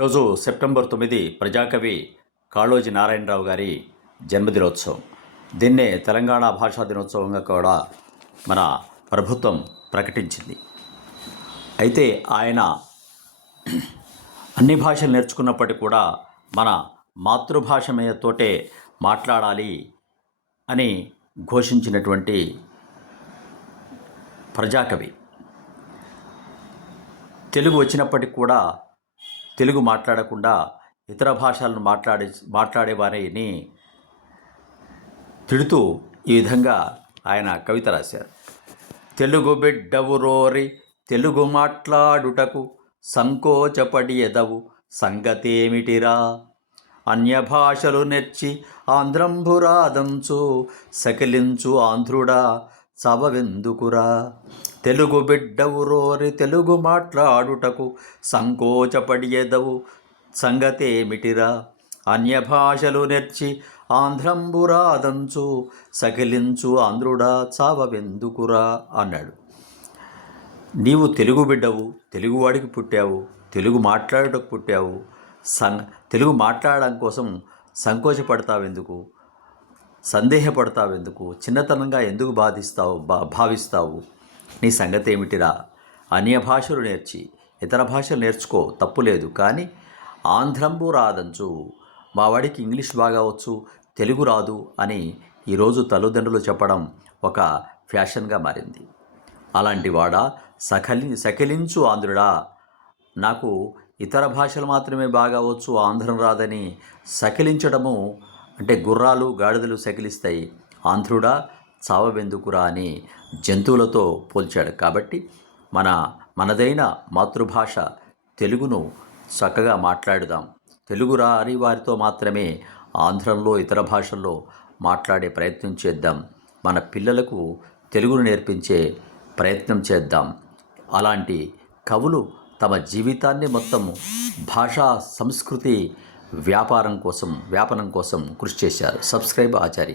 ఈరోజు సెప్టెంబర్ తొమ్మిది ప్రజాకవి కాళోజీ నారాయణరావు గారి జన్మదినోత్సవం. దీన్నే తెలంగాణ భాషా దినోత్సవంగా కూడా మన ప్రభుత్వం ప్రకటించింది. అయితే ఆయన అన్ని భాషలు నేర్చుకున్నప్పటికీ కూడా మన మాతృభాష మీదతోటే మాట్లాడాలి అని ఘోషించినటువంటి ప్రజాకవి. తెలుగు వచ్చినప్పటికి కూడా తెలుగు మాట్లాడకుండా ఇతర భాషలను మాట్లాడే మాట్లాడేవారని తిడుతూ ఈ విధంగా ఆయన కవిత రాశారు. తెలుగు బిడ్డవు రోరి తెలుగు మాట్లాడుటకు సంకోచపడి ఎదవు సంగతేమిటిరా? అన్య భాషలు నెర్చి ఆంధ్రంభురాదంచు సకిలించు ఆంధ్రుడా? చవవెందుకురా తెలుగు బిడ్డవు రోరి తెలుగు మాట్లాడుటకు సంకోచపడియదవు సంగతేమిటిరా? అన్య భాషలు నెర్చి ఆంధ్రంబురాదంచు సకిలించు ఆంధ్రుడా చావవెందుకురా అన్నాడు. నీవు తెలుగు బిడ్డవు తెలుగువాడికి పుట్టావు తెలుగు మాట్లాడటకు పుట్టావు సం తెలుగు మాట్లాడడం కోసం సంకోచపడతావెందుకు? సందేహపడతావెందుకు? చిన్నతనంగా ఎందుకు బాధిస్తావు? బా భావిస్తావు? నీ సంగతి ఏమిటిరా అన్య భాషలు నేర్చి ఇతర భాషలు నేర్చుకో తప్పులేదు. కానీ ఆంధ్రంబు రాదంచు. మా వాడికి ఇంగ్లీష్ బాగా వచ్చు తెలుగు రాదు అని ఈరోజు తల్లిదండ్రులు చెప్పడం ఒక ఫ్యాషన్గా మారింది. అలాంటి వాడా? సకలి సకిలించు ఆంధ్రుడా. నాకు ఇతర భాషలు మాత్రమే బాగా వచ్చు ఆంధ్రం రాదని సకిలించడము అంటే గుర్రాలు గాడిదలు సకిలిస్తాయి. ఆంధ్రుడా చావవెందుకురా అని జంతువులతో పోల్చాడు. కాబట్టి మన మనదైన మాతృభాష తెలుగును చక్కగా మాట్లాడుదాం. తెలుగు రాని వారితో మాత్రమే ఆంధ్రంలో ఇతర భాషల్లో మాట్లాడే ప్రయత్నం చేద్దాం. మన పిల్లలకు తెలుగును నేర్పించే ప్రయత్నం చేద్దాం. అలాంటి కవులు తమ జీవితాన్ని మొత్తం భాషా సంస్కృతి వ్యాపారం కోసం వ్యాపనం కోసం కృషి చేశారు. సబ్స్క్రైబ్ ఆచార్య.